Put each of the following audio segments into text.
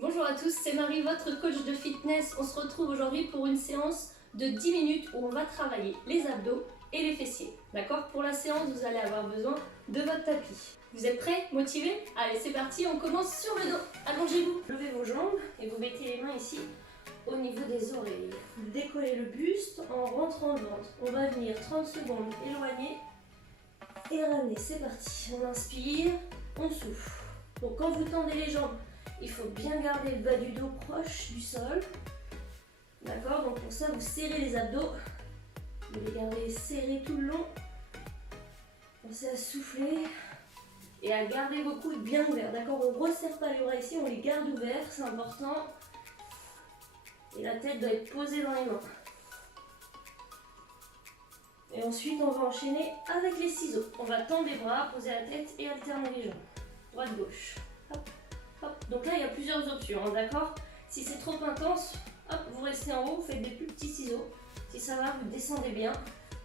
Bonjour à tous, c'est Marie, votre coach de fitness. On se retrouve aujourd'hui pour une séance de 10 minutes où on va travailler les abdos et les fessiers. D'accord? Pour la séance, vous allez avoir besoin de votre tapis. Vous êtes prêts? Motivés? Allez, c'est parti, on commence sur le dos. Allongez-vous, levez vos jambes et vous mettez les mains ici au niveau des oreilles. Vous décollez le buste en rentrant le ventre. On va venir 30 secondes éloigner et ramener. C'est parti. On inspire, on souffle. Donc quand vous tendez les jambes, il faut bien garder le bas du dos proche du sol. D'accord? Donc pour ça, vous serrez les abdos. Vous les gardez serrés tout le long. Pensez à souffler et à garder vos coudes bien ouverts. D'accord? On ne resserre pas les bras ici, on les garde ouverts, c'est important. Et la tête doit être posée dans les mains. Et ensuite, on va enchaîner avec les ciseaux. On va tendre les bras, poser la tête et alterner les jambes. Droite-gauche. Hop, hop. Donc là, il y a plusieurs options, hein, d'accord? Si c'est trop intense, hop, vous restez en haut, vous faites des plus petits ciseaux. Si ça va, vous descendez bien.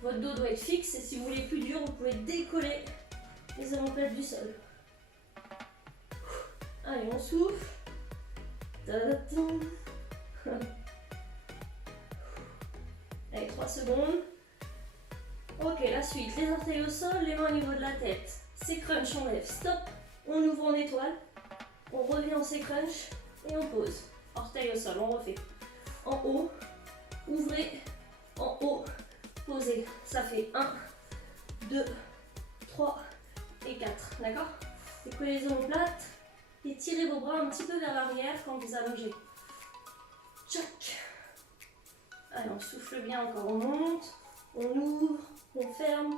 Votre dos doit être fixe et si vous voulez plus dur, vous pouvez décoller les omoplates du sol. Allez, on souffle. Allez, 3 secondes. Ok, la suite, les orteils au sol, les mains au niveau de la tête. C'est crunch, on lève, stop. On ouvre en étoile. On revient en C-crunch et on pose. Orteils au sol, on refait. En haut, ouvrez, en haut, posez. Ça fait 1, 2, 3 et 4. D'accord? Décollez les omoplates et tirez vos bras un petit peu vers l'arrière quand vous allongez. Tchac. Allez, on souffle bien encore. On monte, on ouvre, on ferme,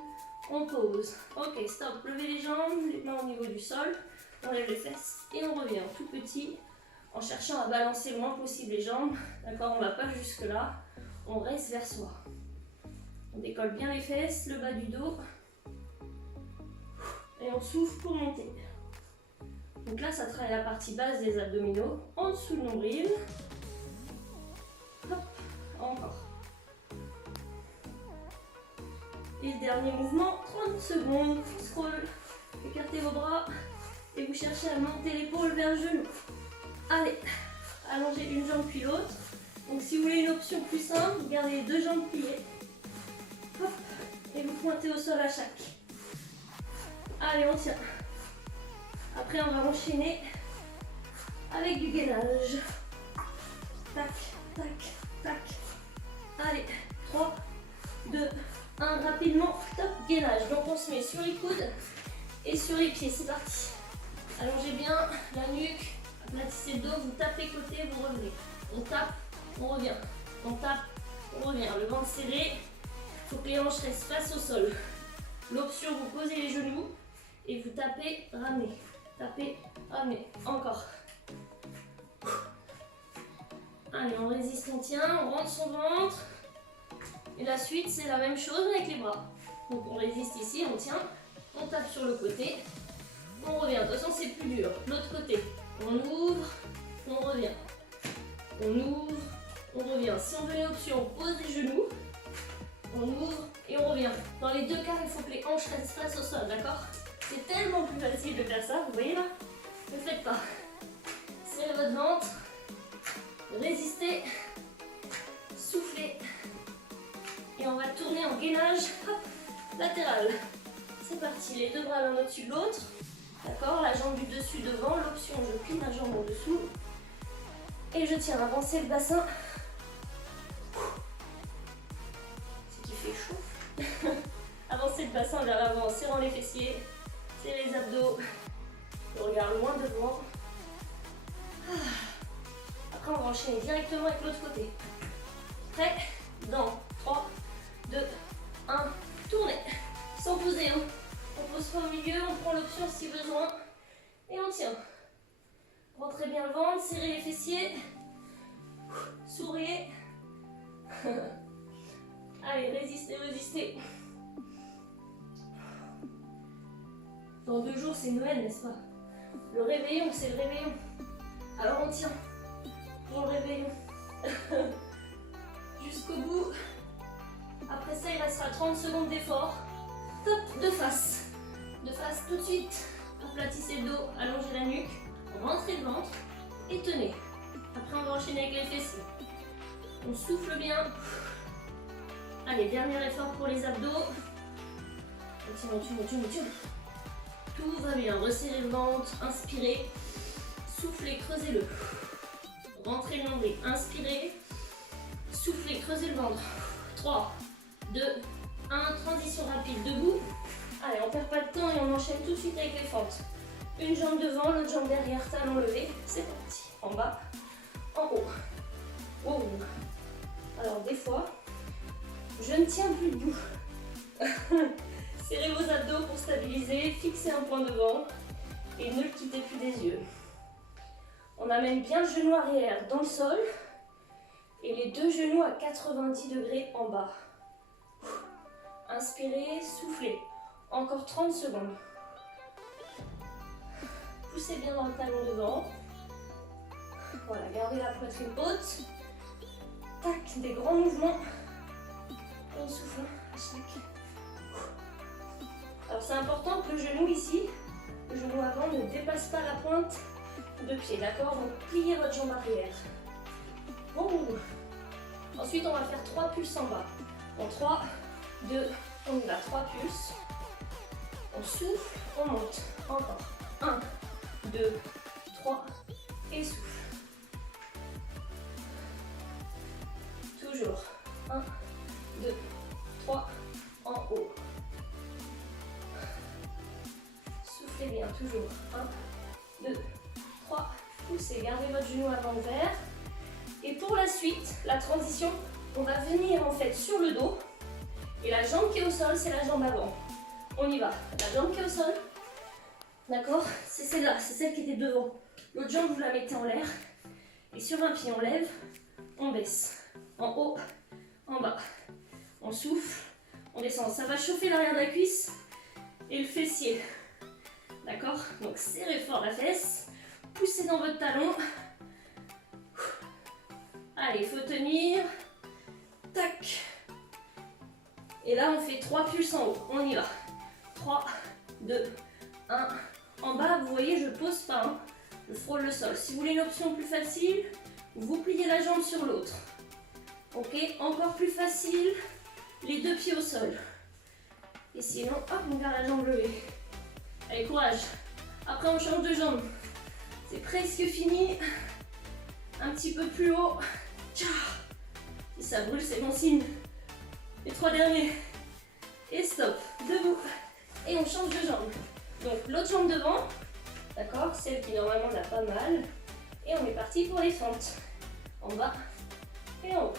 on pose. Ok, stop. Levez les jambes, les mains au niveau du sol. On lève les fesses et on revient tout petit en cherchant à balancer le moins possible les jambes. D'accord, on ne va pas jusque là. On reste vers soi. On décolle bien les fesses, le bas du dos. Et on souffle pour monter. Donc là, ça travaille la partie basse des abdominaux, en dessous le nombril. Hop, encore. Et le dernier mouvement, 30 secondes. Scroll, écartez vos bras et vous cherchez à monter l'épaule vers le genou. Allez, allongez une jambe puis l'autre. Donc si vous voulez une option plus simple, vous gardez les deux jambes pliées. Hop, et vous pointez au sol à chaque. Allez, on tient. Après, on va enchaîner avec du gainage. Tac, tac, tac. Allez, 3, 2, 1, rapidement, top, gainage. Donc on se met sur les coudes et sur les pieds, c'est parti. Allongez bien la nuque, aplatissez le dos, vous tapez côté, vous revenez. On tape, on revient. On tape, on revient. Le ventre serré, il faut que les hanches restent face au sol. L'option, vous posez les genoux et vous tapez, ramenez. Tapez, ramenez. Encore. Allez, on résiste, on tient, on rentre son ventre. Et la suite, c'est la même chose avec les bras. Donc on résiste ici, on tient, on tape sur le côté, on revient. De toute façon, c'est plus dur. L'autre côté, on ouvre, on revient. On ouvre, on revient. Si on veut l'option, on pose les genoux, on ouvre et on revient. Dans les deux cas, il faut que les hanches restent face au sol, d'accord? C'est tellement plus facile de faire ça, vous voyez là? Ne le faites pas. Serrez votre ventre, résistez, soufflez. Et on va tourner en gainage latéral. C'est parti, les deux bras l'un au-dessus de l'autre. D'accord, la jambe du dessus devant. L'option, je plie ma jambe en dessous. Et je tiens, avancez le bassin. C'est qu'il fait chaud. Avancez le bassin vers l'avant, serrant les fessiers. Serrez les abdos. Le regard loin devant. Après, on va enchaîner directement avec l'autre côté. Prêt? Dans 3, 2, 1, tournez. Sans poser, hein. On pose pas au milieu, on prend l'option si besoin. Et on tient. Rentrez bien le ventre, serrez les fessiers. Souriez. Allez, résistez, résistez. Dans 2 jours, c'est Noël, n'est-ce pas? Le réveillon, c'est le réveillon. Alors on tient pour le réveillon. Jusqu'au bout. Après ça, il restera 30 secondes d'effort. Top, de face. De face tout de suite. Aplatissez le dos, allongez la nuque. Rentrez le ventre. et tenez. Après, on va enchaîner avec les fessiers. On souffle bien. Allez, dernier effort pour les abdos. Continue. Tout va bien. Resserrez le ventre, inspirez. Soufflez, creusez-le. Rentrez le nombril, inspirez. Soufflez, creusez le ventre. 3, 2, 1. Transition rapide, debout. Allez, on perd pas de temps et on enchaîne tout de suite avec les fentes. Une jambe devant, l'autre jambe derrière, talon levé. C'est parti. En bas, en haut. Oh. Alors des fois, je ne tiens plus debout. Serrez vos abdos pour stabiliser, fixez un point devant et ne le quittez plus des yeux. On amène bien le genou arrière dans le sol et les deux genoux à 90 degrés en bas. Inspirez, soufflez. Encore 30 secondes. Poussez bien dans le talon devant. Voilà, gardez la poitrine haute. Tac, des grands mouvements. On souffle à chaque. Alors c'est important que le genou ici, le genou avant ne dépasse pas la pointe de pied, d'accord? Donc pliez votre jambe arrière. Oh. Ensuite on va faire 3 pulses en bas. En 3, 2, on y va, 3 pulses. On souffle, on monte. Encore. 1, 2, 3 et souffle. Toujours. 1, 2, 3 en haut. Soufflez bien, toujours. 1, 2, 3. Poussez, gardez votre genou avant ouvert. Et pour la suite, la transition, on va venir en fait sur le dos. Et la jambe qui est au sol, c'est la jambe avant. On y va. La jambe qui est au sol. D'accord? C'est celle-là, c'est celle qui était devant. L'autre jambe, vous la mettez en l'air. Et sur un pied, on lève, on baisse. En haut, en bas. On souffle, on descend. Ça va chauffer l'arrière de la cuisse et le fessier. D'accord? Donc serrez fort la fesse. Poussez dans votre talon. Allez, il faut tenir. Tac. Et là, on fait 3 pulses en haut. On y va. 3, 2, 1. En bas, vous voyez, je ne pose pas. Hein. Je frôle le sol. Si vous voulez une option plus facile, vous pliez la jambe sur l'autre. Ok, encore plus facile, les deux pieds au sol. Et sinon, hop, on garde la jambe levée. Allez, courage. Après, on change de jambe. C'est presque fini. Un petit peu plus haut. Si ça brûle, c'est bon signe. Les 3 derniers. Et stop. Debout. Et on change de jambe. Donc, l'autre jambe devant. D'accord? Celle qui normalement n'a pas mal. Et on est parti pour les fentes. En bas et en haut.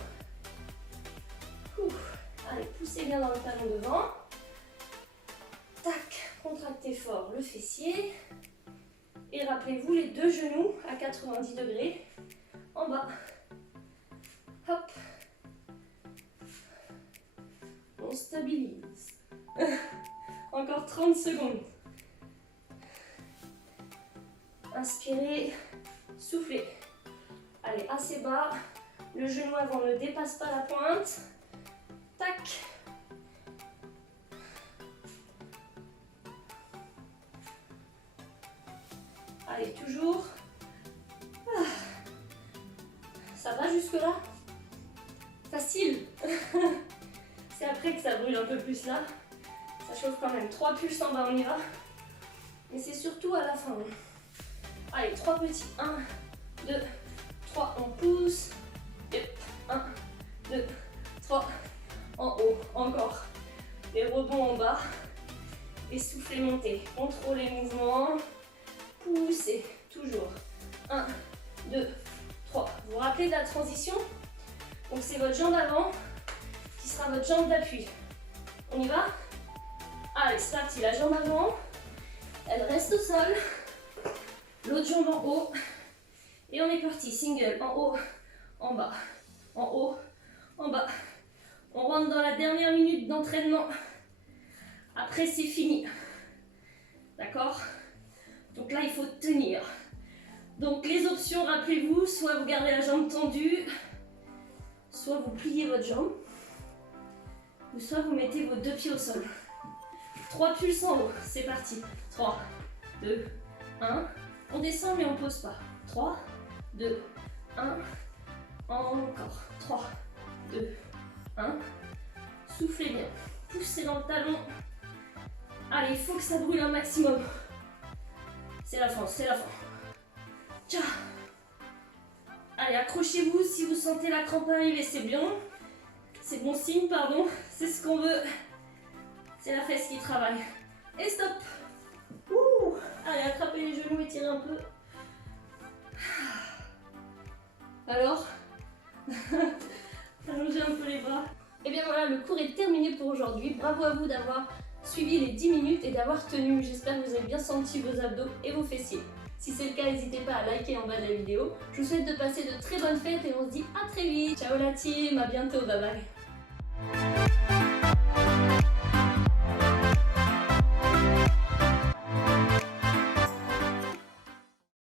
Allez, poussez bien dans le talon devant. Tac, contractez fort le fessier. Et rappelez-vous les deux genoux à 90 degrés en bas. Hop. On stabilise. Encore 30 secondes. Inspirez, soufflez. Allez, assez bas. Le genou avant ne dépasse pas la pointe. Tac. Allez, toujours. Ça va jusque-là? Facile. C'est après que ça brûle un peu plus là. Ça chauffe quand même. 3 pulses en bas, on y va. Mais c'est surtout à la fin. Allez, 3 petits. 1, 2, 3. On pousse. 1, 2, 3. En haut, encore. Les rebonds en bas. Et soufflez, montez. Contrôlez les mouvements. Poussez. Toujours. 1, 2, 3. Vous vous rappelez de la transition? Donc c'est votre jambe avant qui sera votre jambe d'appui. On y va? Allez, c'est parti. La jambe avant, elle reste au sol. L'autre jambe en haut. Et on est parti. Single. En haut, en bas. En haut, en bas. On rentre dans la dernière minute d'entraînement. Après, c'est fini. D'accord? Donc là, il faut tenir. Donc les options, rappelez-vous, soit vous gardez la jambe tendue, soit vous pliez votre jambe, ou soit vous mettez vos deux pieds au sol. 3 pulses en haut, c'est parti. 3, 2, 1. On descend mais on ne pose pas. 3, 2, 1. Encore. 3, 2, 1. Soufflez bien. Poussez dans le talon. Allez, il faut que ça brûle un maximum. C'est la fin, c'est la fin. Tcha. Allez, accrochez-vous si vous sentez la crampe arriver, c'est bien. C'est bon signe, pardon. C'est ce qu'on veut. C'est la fesse qui travaille. Et stop. Ouh. Allez, attrapez les genoux, étirez un peu. Alors, allongez un peu les bras. Et bien voilà, le cours est terminé pour aujourd'hui. Bravo à vous d'avoir suivi les 10 minutes et d'avoir tenu. J'espère que vous avez bien senti vos abdos et vos fessiers. Si c'est le cas, n'hésitez pas à liker en bas de la vidéo. Je vous souhaite de passer de très bonnes fêtes et on se dit à très vite. Ciao la team, à bientôt, bye bye.